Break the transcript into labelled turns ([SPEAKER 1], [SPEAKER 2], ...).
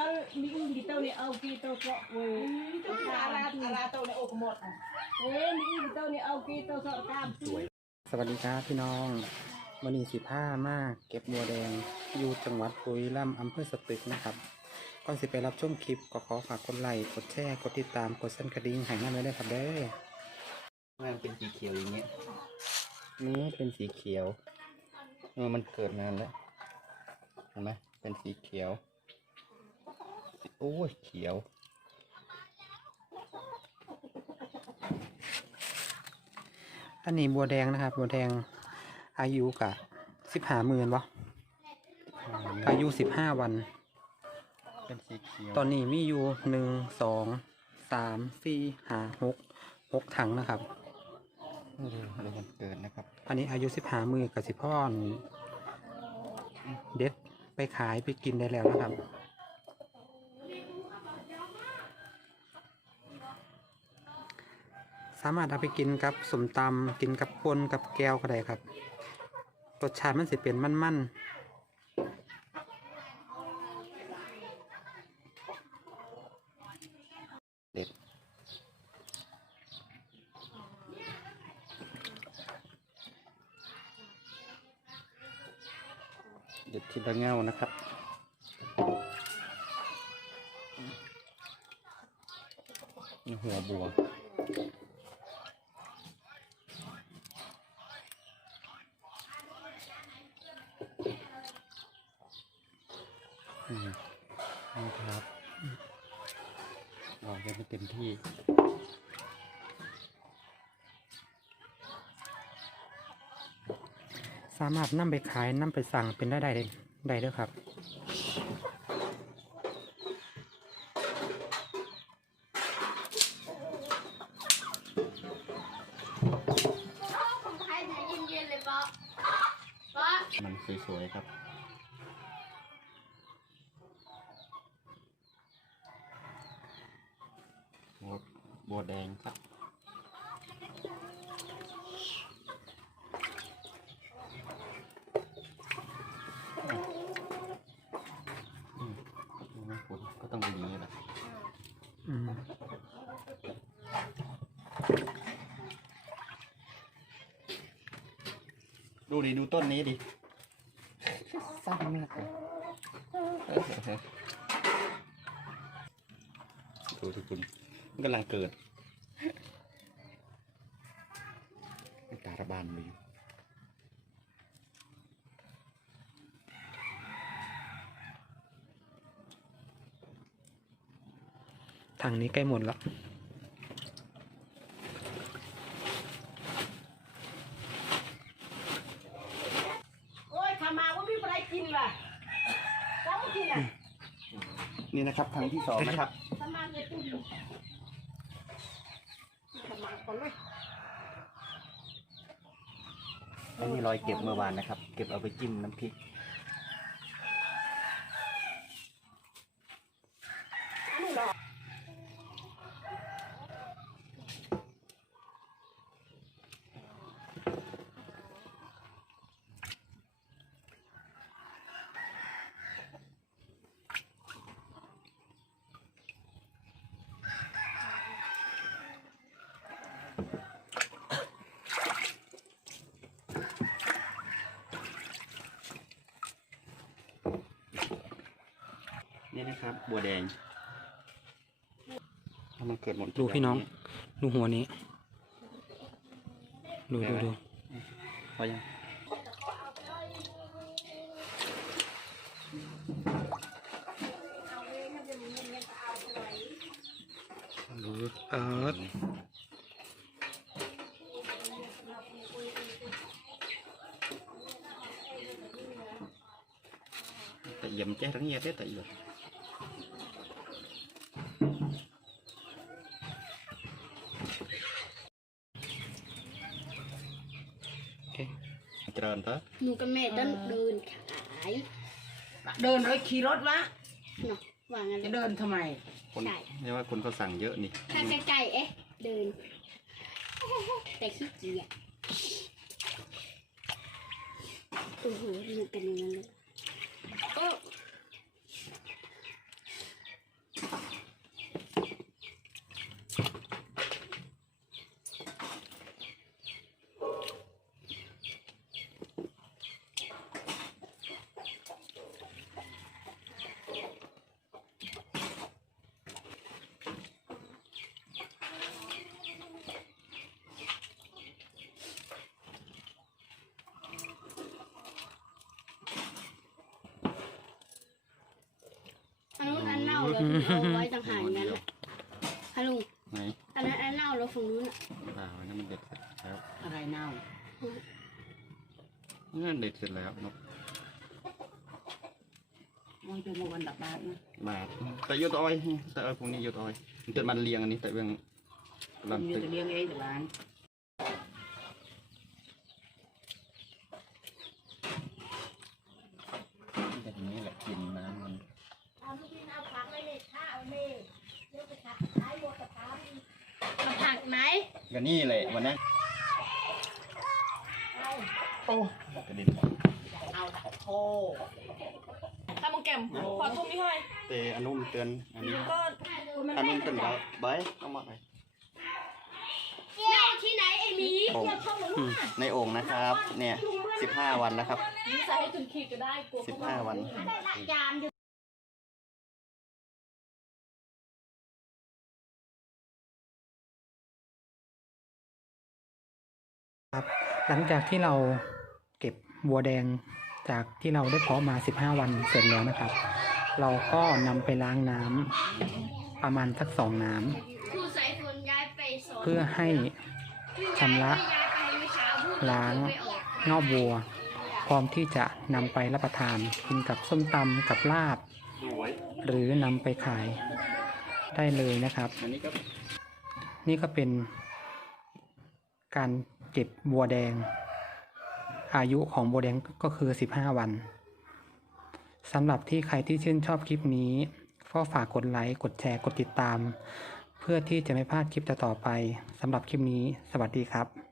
[SPEAKER 1] sal minggu kita ni au kita kok we. Kita ala ala tau ni ok mot. Eh minggu kita ni au kita sok kam.
[SPEAKER 2] สวัสดีครับพี่น้องวันนี้สิผ้ามาเก็บบัวแดงอยู่จังหวัดปุรีรัมย์อำเภอสตึกนะครับก่อนสิไปรับชมคลิปก็ขอฝากกดไลค์กดแชร์กดติดตามกดสั่นกระดิ่งให้น้ำไว้ด้วยครับเด้อ
[SPEAKER 3] มันเป็นสีเขียวอย่างเงี้ย
[SPEAKER 2] นี่เป็นสีเขียว
[SPEAKER 3] เออมันเกิดนานแล้วเห็นไหมเป็นสีเขียว โอ้ยเขียว
[SPEAKER 2] อันนี้บัวแดงนะครับ บัวแดงอายุกะสิบห้าหมื่นวะอายุสิบห้าวัน
[SPEAKER 3] เป็นสีเขียว
[SPEAKER 2] ตอนนี้มีอยู่หนึ่งสองสามสี่ห้าหกหกถังนะครับ
[SPEAKER 3] เออเดี๋ยวมันเกิดนะครับ
[SPEAKER 2] อันนี้อายุสิบห้ามือกับสิพ่อนเด็ดไปขายไปกินได้แล้วนะครับ สามารถเอาไปกินกับสมตำกินกับปนกับแก้วก็ได้ครับรสชาติมันสิเป็นมัน
[SPEAKER 3] เด็ดเด็ดทีละเงานะครับนี่หัวบัว อืมนี่ครับ ออกยังไม่เต็มที่
[SPEAKER 2] ๆสามารถนำไปขายนำไปสั่งเป็นได้ได้ได้เด้อครับ
[SPEAKER 4] ผมไทยไหนเย็นๆเลยป๊าป๊า
[SPEAKER 3] มันสวยๆครับ บัวแดงครับ อืมดูไหมคุณก็ต้องเป็นอย่างนี้แหละ
[SPEAKER 2] อืม
[SPEAKER 3] ดูดิดูต้นนี้ดิสั้นมากเลยดูทุกคน มันกำลังเกิดตาระบานเลยอยู่
[SPEAKER 2] ถังนี้ใกล้หมดแล้ว
[SPEAKER 1] โอ้ยทำมาว่ามีอะไรกินล่ะต้องกินอะ
[SPEAKER 3] นี่นะครับครั้งที่สองนะครับ
[SPEAKER 1] ทำมาเงินตุ้มทำมา ก่อนเลย
[SPEAKER 3] อันนี้รอยเก็บเมื่อวานนะครับ เก็บเอาไปจิ้มน้ำพริก นี่นะครับ บัวแดงถ้ามันเกิดหมด
[SPEAKER 2] ดูพี่น้อง ดูหัวนี้ ดูดูดู
[SPEAKER 3] พอยัง
[SPEAKER 2] ดูเออ
[SPEAKER 3] tại dầm chết rắn nghe thế tại giờ
[SPEAKER 2] โอ เจ
[SPEAKER 3] ริญเถอะ
[SPEAKER 4] หนูกับแม่ต้องเดินขาย
[SPEAKER 1] เดินเลยขี่รถวะ
[SPEAKER 4] เนาะว่างั้น
[SPEAKER 1] จะเดินทำไม
[SPEAKER 3] คน
[SPEAKER 4] ใช่
[SPEAKER 3] เรียกว่าคนเขาสั่งเยอะนี่
[SPEAKER 4] ถ้าใกล้ๆเอ๊ะ เดิน แต่ขี้เกียจโอ้โหมันเป็นอย่างนั้นเลยโอ้ เอาไว้ต่างหากนั้นฮัลโหล
[SPEAKER 3] ไหน
[SPEAKER 4] อันนั้นอันเน่าแล้วฝั่งนู้นอะ
[SPEAKER 3] เปล่าอันนั่นมันเด็ดเสร็จแล้ว
[SPEAKER 1] อะไรเน่า
[SPEAKER 3] นั่นเด็ดเสร็จแล้วนก
[SPEAKER 1] มันเป็นโมวันดับบาทนะ
[SPEAKER 3] บาทแต่ยอดอ้อยแต่อ้อยพวกนี้ยอดอ้อยมันเป็นมันเลียงอันนี้แต่เบื้องลำ
[SPEAKER 1] มี
[SPEAKER 3] ตึก
[SPEAKER 1] จะเลี้ยงเองแต่บ้าน
[SPEAKER 3] แบบนี้แหละกินน้ำมัน
[SPEAKER 4] เอาผักไหม
[SPEAKER 3] ก็นี่แหละวันนั้นโอ้กระเด็น
[SPEAKER 1] เอาโอ้
[SPEAKER 5] ถ้ามองแก้มขอทุ่มนี่ให้
[SPEAKER 3] แต่อันนู้นเตือนอันนี้
[SPEAKER 5] ก็
[SPEAKER 3] อันนู้นเตือนแล้วใบเอามาไป
[SPEAKER 4] เน่าที่ไหนไอ้หมี
[SPEAKER 3] โอ่งอืมในโอ่งนะครับ เนี่ยสิบห้าวันแล้วครับ
[SPEAKER 5] นี่ใส่ให้ถึงขีดก็ได้กลัว
[SPEAKER 3] สิบห้าวัน
[SPEAKER 2] ครับหลังจากที่เราเก็บบัวแดงจากที่เราได้เพาะมา 15 วันเสร็จแล้วนะครับ เราก็นำไปล้างน้ำประมาณสักสองน้
[SPEAKER 4] ครูสายฝนย้ายไปสอำน
[SPEAKER 2] เพื่อให้ชำระ
[SPEAKER 4] ย้ายไปเมื่อเช้าพูด
[SPEAKER 2] ล้าง
[SPEAKER 4] ไม่ออก
[SPEAKER 2] เงาบัว พร้อมที่จะนำไปรับประทานกินกับส้มตำกับลาบ
[SPEAKER 3] สวย
[SPEAKER 2] หรือนำไปขายได้เลยนะครับ
[SPEAKER 3] อันนี้ก็
[SPEAKER 2] นี่ก็เป็นการ เก็บบัวแดง อายุของบัวแดงก็คือ 15 วันสำหรับที่ใครที่ชื่นชอบคลิปนี้ก็ฝากกดไลค์ กดแชร์ กดติดตาม เพื่อที่จะไม่พลาดคลิปต่อๆไปสำหรับคลิปนี้ สวัสดีครับ